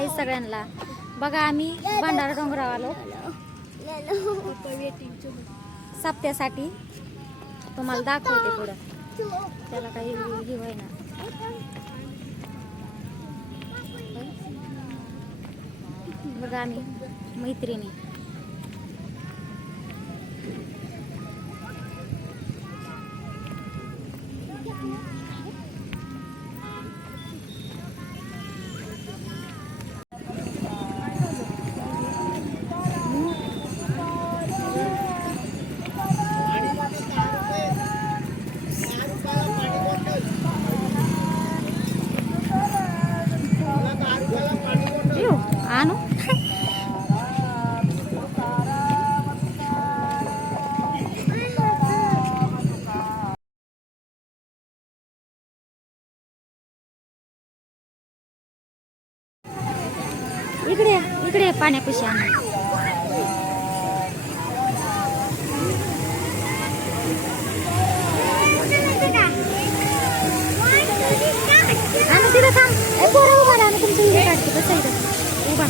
हाय सगळ्यांना. बघा आम्ही भंडारा डोंगरावर आलो सप्त्यासाठी. तुम्हाला दाखवते पुढं. त्याला काही हे होईना. बघा आम्ही मैत्रिणी. आणू इकडे इकडे पाण्यापाशी आणू. तिथं थांब. पोरं उभा राहा. तुमचं इथे काढते कसं इथं उभा.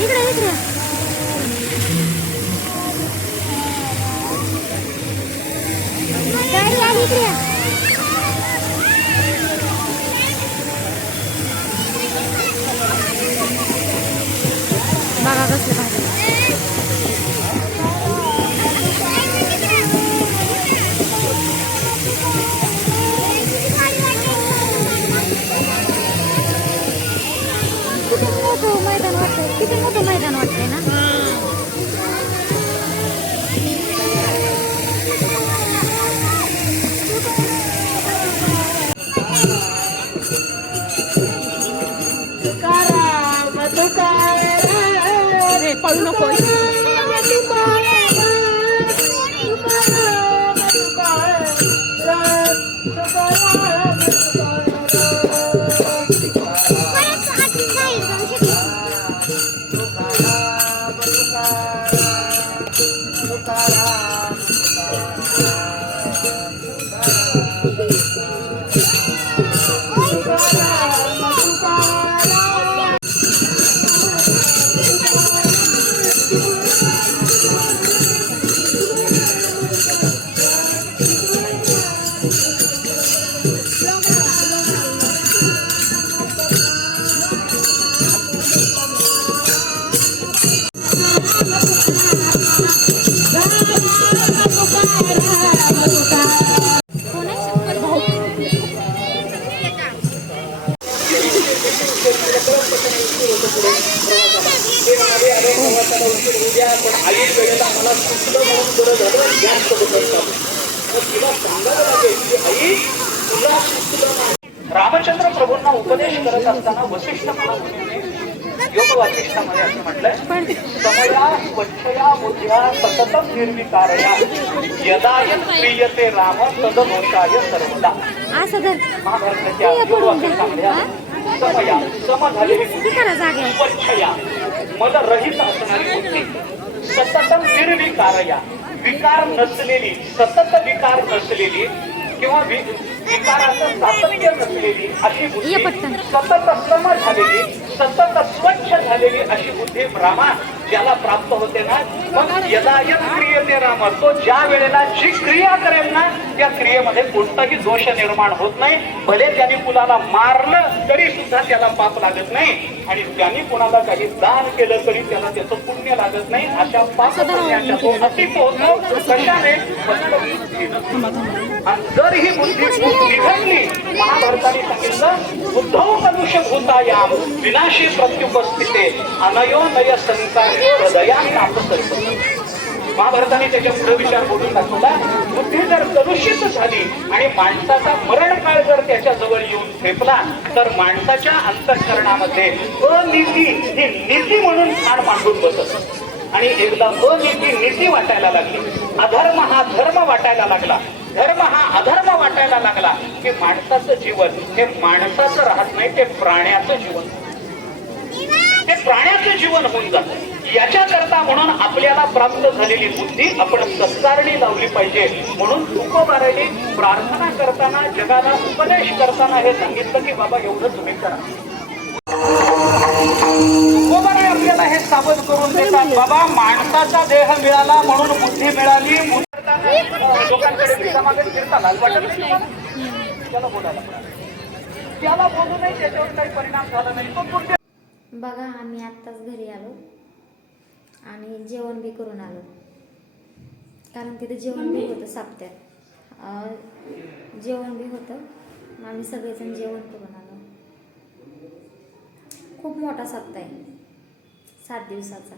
इकडे इकडे गाडी आली. इकडे बघा कसलं भाजी. किती मोठं मैदान वाटतंय ना. पळू नको. रामचंद्र प्रभूंना उपदेश करत असताना वसिष्ठ महामुनीने योग वासिष्ठामध्ये असं म्हटलंय, समया वच्छया बुद्ध्या सततम निर्विकारया यदायन प्रियते राम तदनोषाय सर्वदा. महाभारताच्या योग वासिष्ठामध्ये समया सम झालेली वच्छया मदरहित असणारी बुद्धी, सततम निर्विकारया विकार नसलेली, सतत विकार नसलेली किंवा विकाराचं सातत्य नसलेली अशी बुद्धी, सतत सम झालेली, सतत स्वच्छ झालेली अशी बुद्धी रामा ज्याला प्राप्त होते ना, मग यदायन क्रियते राम, तो ज्या वेळेला जी क्रिया करेल ना त्या क्रियेमध्ये कोणताही दोष निर्माण होत नाही. भले त्याने कुणाला मारलं तरी सुद्धा त्याला पाप लागत नाही आणि त्याने कुणाला काही दान केलं तरी त्याला त्याचं पुण्य लागत नाही. अशा पाप पुण्याच्या तो अतीत होतो. कशाने? जर ही बुद्धी बिघडली, महाभारताने सांगितलं उद्धव कलुष भूतायाम विनाशी प्रत्युपस्थिते अनयो नय संकार्य हृदयाने आपसर्प. महाभारताने त्याच्या पुढे विचार बोलून दाखवला, बुद्धी जर कलुषित झाली आणि माणसाचा मरणकाळ जर त्याच्या जवळ येऊन ठेपला तर माणसाच्या अंतःकरणामध्ये अनीती ही नीती म्हणून ठाण मांडून बसत. आणि एकदा अनीती नीती वाटायला लागली, अधर्म हा धर्म वाटायला लागला, धर्म हा अधर्म वाटायला लागला की माणसाचं जीवन हे माणसाचं राहत नाही, ते प्राण्याचं जीवन, ते प्राण्याचं जीवन होऊन जातं. याच्या करता म्हणून आपल्याला प्राप्त झालेली बुद्धी आपण सत्कारणी लावली पाहिजे. म्हणून तुकोबारायांनी प्रार्थना करताना, जगाला उपदेश करताना हे सांगितलं की बाबा एवढं तुम्ही करा. तुकोबाराय आपल्याला हे सावध करून देतात, बाबा माणसाचा देह मिळाला म्हणून बुद्धी मिळाली. लोकांकडे भिक्षा मागत फिरता लाज वाटत नाही, त्याला बोलायला त्याला बोलू नाही, त्याच्यावर काही परिणाम झाला नाही. तो बुद्धी बघा आम्ही आत्ताच घरी आलो आणि जेवण बी करून आलो, कारण तिथे जेवण बी होतं सप्त्यात, जेवण बी होतं. आम्ही सगळेजण जेवण करून आलो. खूप मोठा सप्ताह आहे, 7 दिवसाचा.